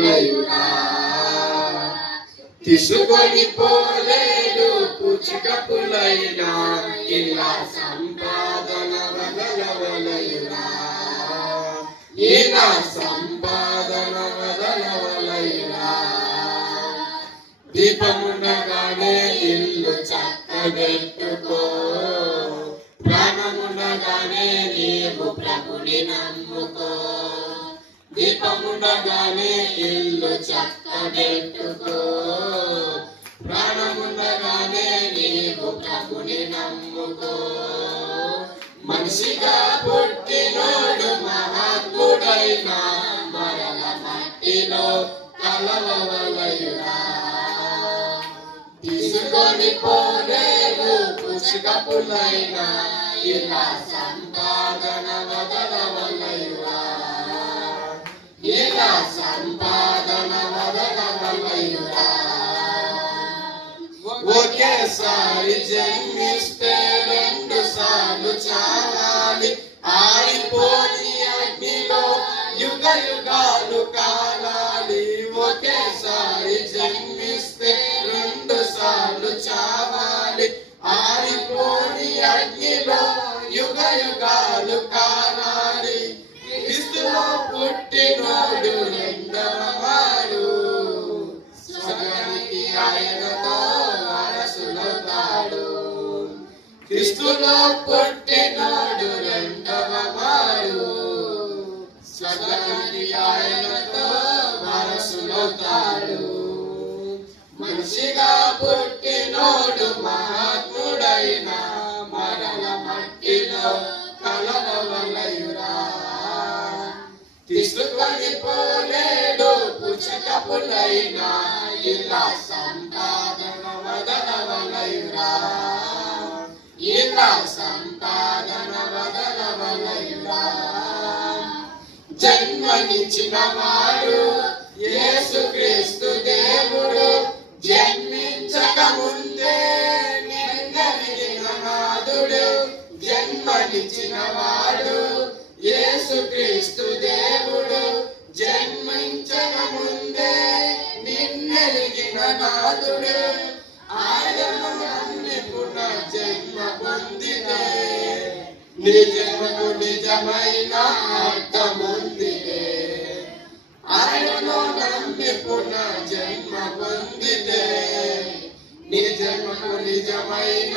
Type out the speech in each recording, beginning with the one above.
పులయురా తీసుకొని పోలేదు పుచ్చకపులైనా ఇలా సంపాదన వదలవలయురా ఇలా సంపాదన వదలవలయురా దీపముండగానే ఇల్లు చక్కబెట్టుకో. ప్రాణమునగానే నీవు ప్రభుని నమ్ముకో. దీపముండగానే ఇల్లు చక్కబెట్టుకో. ప్రాణముండగానే నీవు ప్రభుని నమ్ముకో. మనిషిగా పుట్టినోడు మహాత్ముడైనా మరల మట్టిలో కలవలయురా తీసుకొని పోలేరు పుచ్చకపులైనా ఇలా సంపాదన ఒకేసారి జన్మిస్తే రెండు సార్లు చాలాలి. ఆరిపోని అగ్నిలో యుగ యుగాలు కాలాలి. ఒకేసారి జన్మిస్తే రెండు సార్లు చావాలి. ఆరిపోని అగ్నిలో యుగ యుగాలు క్రిస్తులో పుట్టినాడు రెండవ వాడు స్వర్గానికి ఆయనతో మనసులో తాడు. మనిషిగా పుట్టినోడు మహాత్ముడైన మరల మట్టిలో కలవలయురా. తీసుకొని పోలేడు పుచ్చకపులైనా ఇలా సంతాప జన్మనిచ్చిన వాడు యేసుక్రీస్తు దేవుడు జన్మించక ముందే నిన్నరిగిన నాదుడు జన్మనిచ్చిన వాడు యేసుక్రీస్తు నిజముకు నిజమైన అర్థముందిలే. ఆయనను నమ్మి పునః జన్మ పొందితే నిజముకు నిజమైన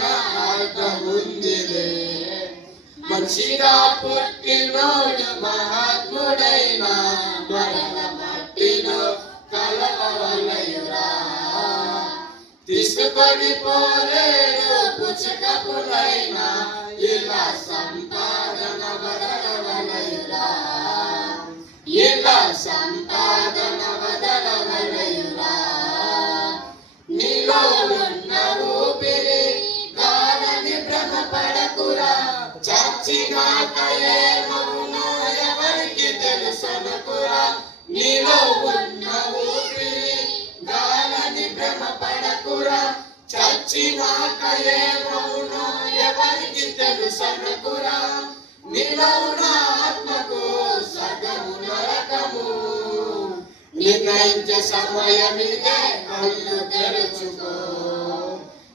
అర్థముందిలే. మనిషిగా పుట్టినోడు మహాత్ముడైన మరణ తీసుకొని పోలేడు పుచ్చకపులైన ఇలా సంపాదన వదలవలయురా ఇలా సంపాదన వదలవలయురా నీలో ఉన్న ఊపిరి గాలని భ్రమపడకురా. చచ్చినాక చచ్చినాక ఏమవునో ఎవరికి తెలుసనుకురా నిలవున ఆత్మకు సగము నరకము. నిర్ణయించే సమయమిదే కళ్ళు తెరుచుకో.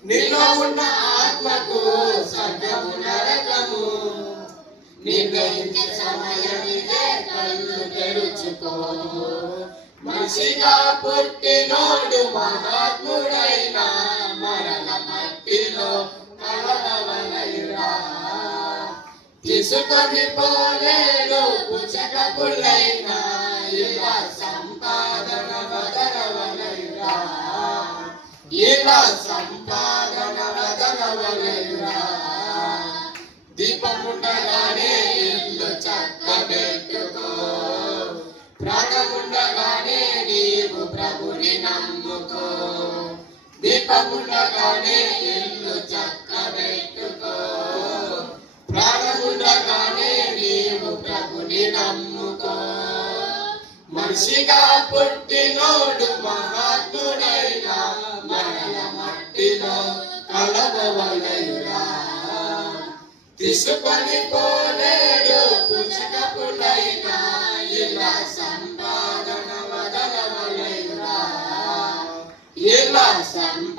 నిలవున ఆత్మకు సగము నరకము. నిర్ణయించే సమయమిదే కళ్ళు తెరుచుకో. మనిషిగా పుట్టినోడు మహాత్ముడైనా తీసుకొని పోలేడు పుచ్చకపులైన ఇలా సంపాదన వదలవలయురా ఇలా సంపాదన వదలవలయురా దీపముండగానే ఇల్లు చక్కబెట్టుకో. ప్రాణముండగానే నీవు ప్రభుని నమ్ముకో. దీపముండగానే ఇల్లు చక్కబెట్టుకో. ప్రాణముండగానే మనిషిగా పుట్టినోడు మహాత్ముడైనా మన మట్టిలో కలవలైనా తీసుకొని పోలేడు పుచ్చకపులైనా ఇలా సంపాదన వదలవలైనా. ఇలా సంపాదన